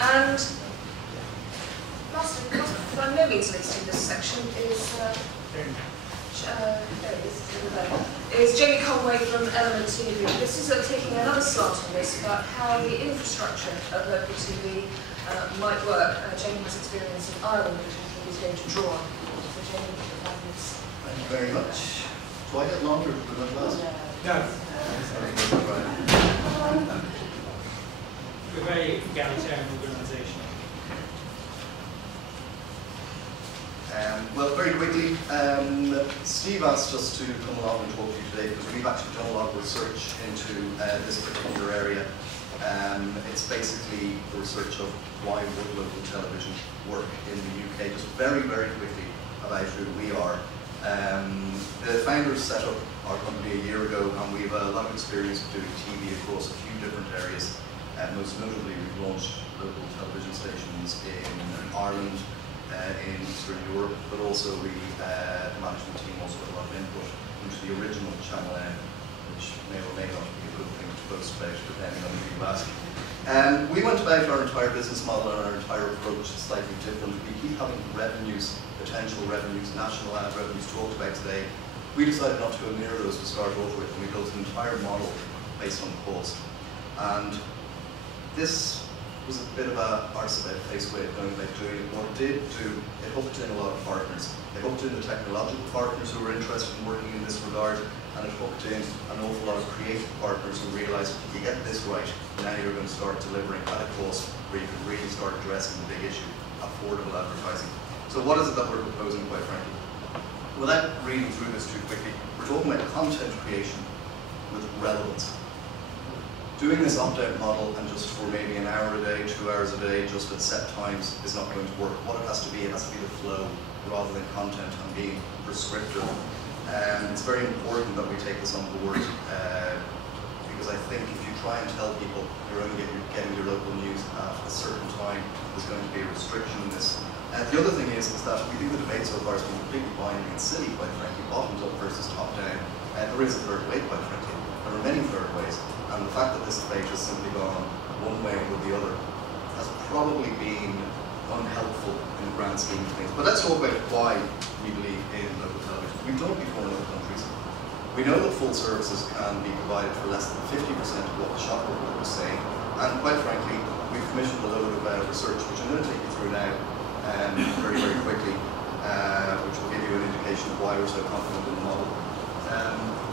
And last, by no means least in this section is Jamie Conway from Element TV. This is taking another slant on this about how the infrastructure of local TV might work. Jamie has experience in Ireland, which he is going to draw on. So Jamie, thank you very much. Do I get longer than that last? No. We're a very egalitarian organisation. Well, very quickly, Steve asked us to come along and talk to you today because we've actually done a lot of research into this particular area. It's basically the research of why would local television work in the UK. Just very, very quickly about who we are. The founders set up our company a year ago, and we have a lot of experience doing TV across a few different areas. Most notably, we've launched local television stations in Ireland, in Eastern Europe, but also the management team also had a lot of input into the original Channel N, which may or may not be a good thing to boast about, depending on who you ask. We went about our entire business model and our entire approach slightly different. We keep having revenues, potential revenues, national ad revenues talked about today. We decided not to mirror those to start off with, and we built an entire model based on cost. And this was a bit of a arse about face way of going about doing it. What it did do, it hooked in a lot of partners. It hooked in the technological partners who were interested in working in this regard, and it hooked in an awful lot of creative partners who realised if you get this right, now you're going to start delivering at a cost where you can really start addressing the big issue, affordable advertising. So what is it that we're proposing, quite frankly? Without reading through this too quickly, we're talking about content creation with relevance. Doing this opt-out model and just for maybe an hour a day, 2 hours a day, just at set times is not going to work. What it has to be the flow rather than content and being prescriptive. It's very important that we take this on board because I think if you try and tell people you're only getting your local news at a certain time, there's going to be a restriction in this. The other thing is that we think the debate so far has been completely binding and silly, quite frankly, bottoms up versus top down. There is a third way, quite frankly. There are many third ways. And the fact that this debate has simply gone one way or the other has probably been unhelpful in the grand scheme of things. But let's talk about why we believe in local television. We've done it before in other countries. We know that full services can be provided for less than 50% of what the shop report was saying. And quite frankly, we've commissioned a load of research, which I'm going to take you through now very, very quickly, which will give you an indication of why we're so confident in the model.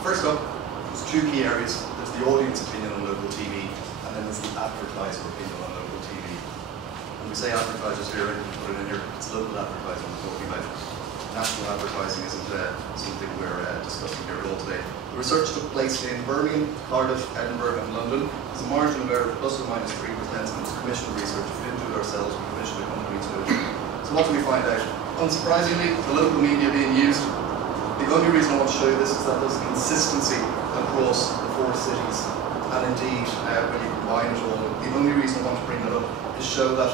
First up, there's two key areas. There's the audience opinion on local TV, and then there's the advertiser opinion on local TV. When we say advertisers here, I can put it in here, it's local advertising we're talking about. National advertising isn't something we're discussing here at all today. The research took place in Birmingham, Cardiff, Edinburgh and London. There's a margin of error of plus or minus 3%, and it's commissioned research. We didn't do it ourselves, we commissioned a company to do it. So what do we find out? Unsurprisingly, the local media being used. The only reason I want to show you this is that there's consistency across the 4 cities, and indeed, when you combine it all, the only reason I want to bring that up is show that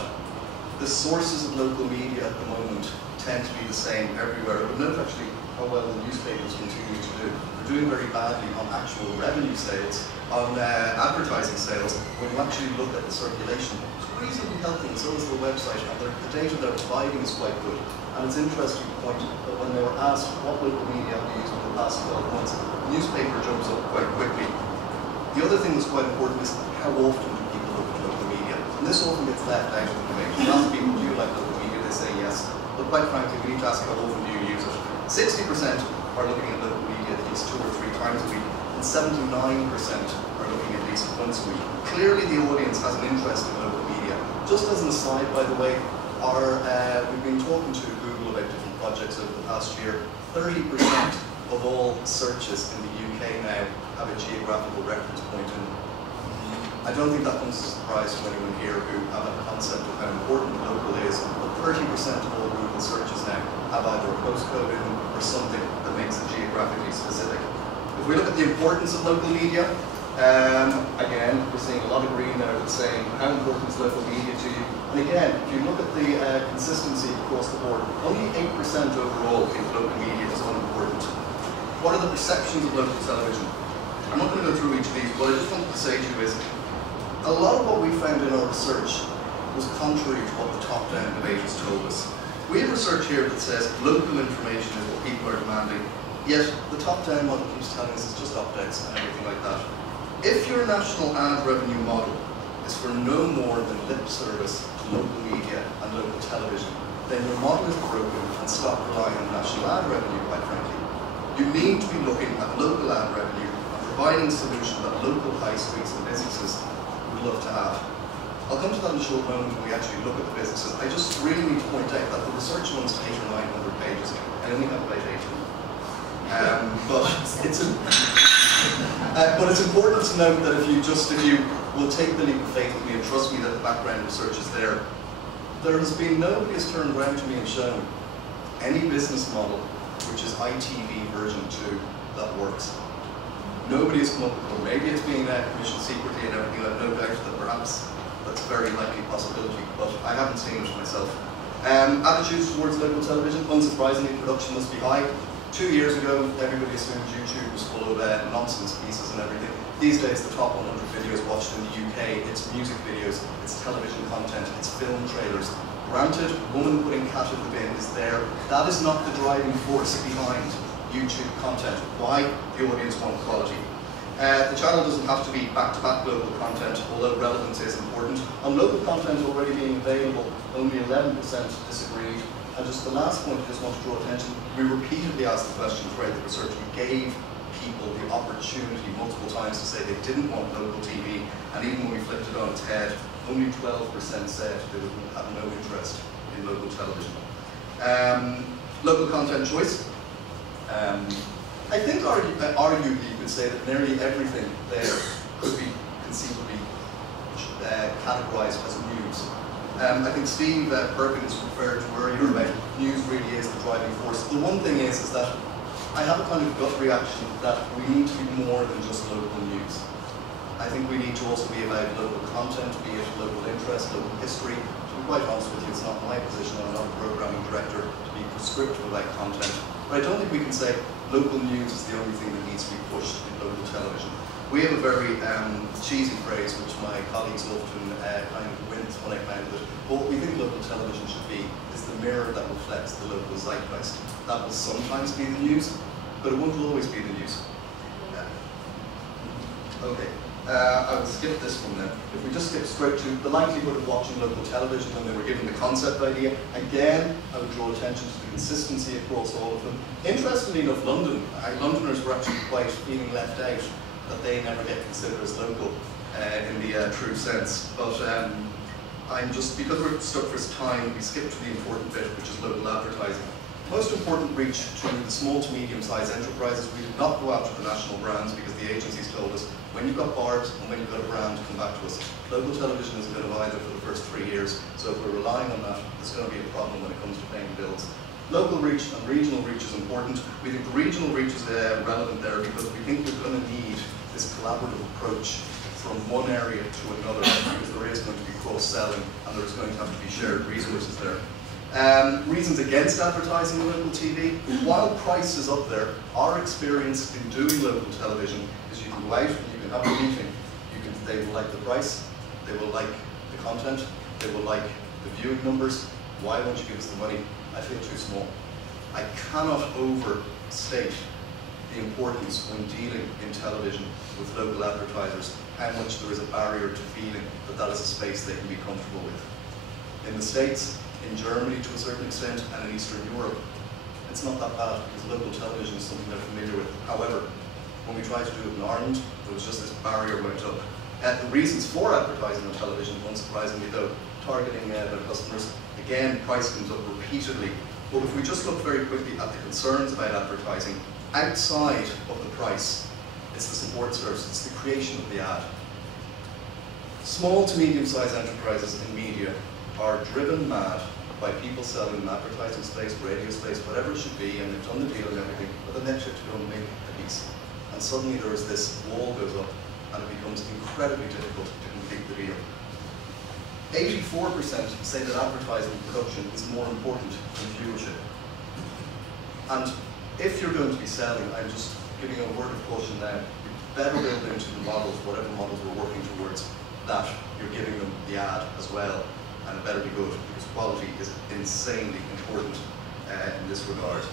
the sources of local media at the moment tend to be the same everywhere. But note actually how well the newspapers continue to do. They're doing very badly on actual revenue sales, on advertising sales. When you actually look at the circulation, it's reasonably healthy, and so is the website, and the data they're providing is quite good. And it's interesting to point that when they were asked what local media have they used in the past 12 months, the newspaper jumps up quite quickly. The other thing that's quite important is how often do people look at local media? And this often gets left out of the debate. You ask people, do you like local media? They say yes. But quite frankly, we need to ask how often do you use it? 60% are looking at local media at least 2 or 3 times a week, and 79% are looking at least once a week. Clearly the audience has an interest in local media. Just as an aside, by the way, we've been talking to Google about different projects over the past year. 30% of all searches in the UK now have a geographical reference point in them. I don't think that comes as a surprise to anyone here who have a concept of how important local is, but 30% of all Google searches now have either a postcode in them or something that makes it geographically specific. If we look at the importance of local media, again, we're seeing a lot of green there that's saying how important is local media to you. And again, if you look at the consistency across the board, only 8% overall think local media is unimportant. What are the perceptions of local television? I'm not going to go through each of these, but I just wanted to say to you is, a lot of what we found in our research was contrary to what the top-down debate has told us. We have research here that says local information is what people are demanding, yet the top-down model keeps telling us it's just opt-outs and everything like that. If your national ad revenue model is for no more than lip service to local media and local television, then your model is broken and stop relying on national ad revenue, quite frankly. You need to be looking at local ad revenue and providing a solution that local high streets and businesses would love to have. I'll come to that in a short moment when we actually look at the businesses. I just really need to point out that the research one's 800 or 900 pages. I only have about 8. But it's important to note that if you will take the leap of faith with me and trust me that the background research is there, there has been nobody has turned around to me and shown any business model which is ITV version 2 that works. Nobody has come up with it. Maybe it's being commissioned secretly and everything. I have no doubt that perhaps that's a very likely possibility, but I haven't seen it myself. Attitudes towards local television, unsurprisingly, production must be high. 2 years ago, everybody assumed YouTube was full of nonsense pieces and everything. These days, the top 100 videos watched in the UK, it's music videos, it's television content, it's film trailers. Granted, woman putting cat in the bin is there. That is not the driving force behind YouTube content. Why? The audience want quality. The channel doesn't have to be back-to-back local content, although relevance is important. On local content already being available, only 11% disagreed. And just the last point I just want to draw attention, we repeatedly asked the question throughout the research. We gave people the opportunity multiple times to say they didn't want local TV, and even when we flipped it on its head, only 12% said they would have no interest in local television. Local content choice. I think arguably you could say that nearly everything there could be conceivably categorized as news. I think Steve Perkins referred to earlier about news really is the driving force. The one thing is that I have a kind of gut reaction that we need to be more than just local news. I think we need to also be about local content, be it local interest, local history. To be quite honest with you, it's not my position, I'm not a programming director, to be prescriptive about content. But I don't think we can say local news is the only thing that needs to be pushed in local television. We have a very cheesy phrase which my colleagues often kind of wince when I find it. What we think local television should be is the mirror that reflects the local zeitgeist. That will sometimes be the news, but it won't always be the news. Okay, I will skip this one then. If we just skip straight to the likelihood of watching local television when they were given the concept idea, again, I would draw attention to the consistency across all of them. Interestingly enough, Londoners were actually quite feeling left out, that they never get considered as local in the true sense. But I'm just, because we're stuck for time, we skip to the important bit, which is local advertising. Most important reach to the small to medium-sized enterprises. We did not go after the national brands because the agencies told us, when you've got barbs and when you've got a brand, come back to us. Local television isn't going to buy either for the first 3 years, so if we're relying on that, there's going to be a problem when it comes to paying bills. Local reach and regional reach is important. We think the regional reach is relevant there because we think we're going to need this collaborative approach from one area to another because there is going to be cross-selling and there's going to have to be shared resources there. Reasons against advertising local TV. While price is up there, our experience in doing local television is you can go out and you can have a meeting. They will like the price, they will like the content, they will like the viewing numbers. Why won't you give us the money? I feel too small. I cannot overstate the importance when dealing in television with local advertisers, how much there is a barrier to feeling that that is a space they can be comfortable with. In the States, in Germany to a certain extent, and in Eastern Europe, it's not that bad because local television is something they're familiar with. However, when we tried to do it in Ireland, there was just this barrier went up. The reasons for advertising on television, unsurprisingly though, targeting their customers, again, price comes up repeatedly. But if we just look very quickly at the concerns about advertising, outside of the price, it's the support service, it's the creation of the ad. Small to medium-sized enterprises in media are driven mad by people selling in advertising space, radio space, whatever it should be, and they've done the deal and everything, but then they have to go and make a piece. And suddenly there is this wall goes up, and it becomes incredibly difficult to complete the deal. 84% say that advertising production is more important than viewership. And if you're going to be selling, I'm just giving a word of caution now, you better build into the models, whatever models we're working towards, that you're giving them the ad as well. and it better be good, because quality is insanely important in this regard.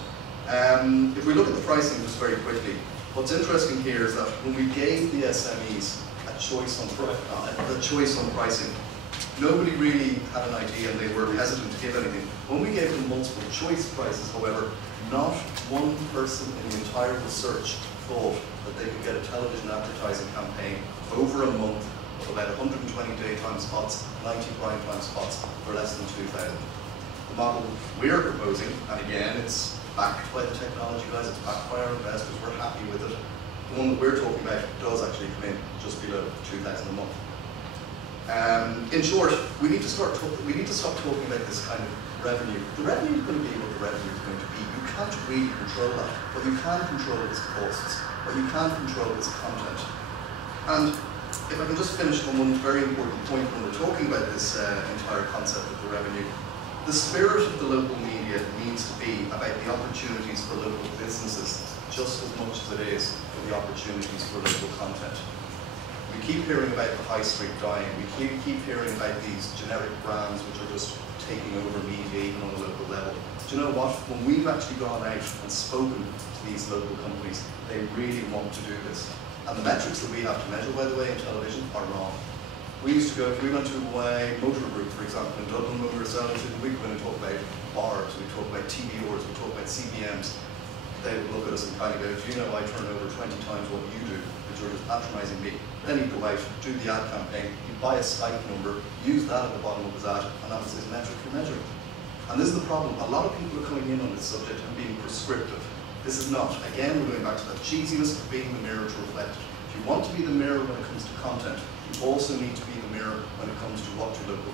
If we look at the pricing just very quickly, what's interesting here is that when we gave the SMEs a choice on pricing, nobody really had an idea and they were hesitant to give anything. When we gave them multiple choice prices, however, not one person in the entire research thought that they could get a television advertising campaign over a month of about 120 daytime spots, 90 prime time spots for less than 2,000. The model we're proposing, and again, it's backed by the technology guys, it's backed by our investors, we're happy with it. The one that we're talking about does actually come in just below 2,000 a month. In short, we need to stop talking about this kind of revenue. The revenue is going to be what the revenue is going to be. You can't really control that. What you can control is costs. What you can control is content. And if I can just finish on one very important point when we're talking about this entire concept of the revenue, the spirit of the local media needs to be about the opportunities for local businesses just as much as it is for the opportunities for local content. We keep hearing about the high street dying. We keep hearing about these generic brands which are just taking over media even on a local level. Do you know what? When we've actually gone out and spoken to these local companies, they really want to do this. And the metrics that we have to measure, by the way, in television are wrong. We used to go, if we went to a motor group, for example, in Dublin when we were selling to, we'd go in and talk about bars, we'd talk about TVRs, we'd talk about CBMs. They would look at us and kind of go, do you know I turn over 20 times what you do, because you're just patronising me. Then he'd go out, do the ad campaign, he'd buy a Skype number, use that at the bottom of his ad, and that was his metric for measuring. And this is the problem. A lot of people are coming in on this subject and being prescriptive. This is not. Again, we're going back to that cheesiness of being the mirror to reflect it. If you want to be the mirror when it comes to content, you also need to be the mirror when it comes to what your local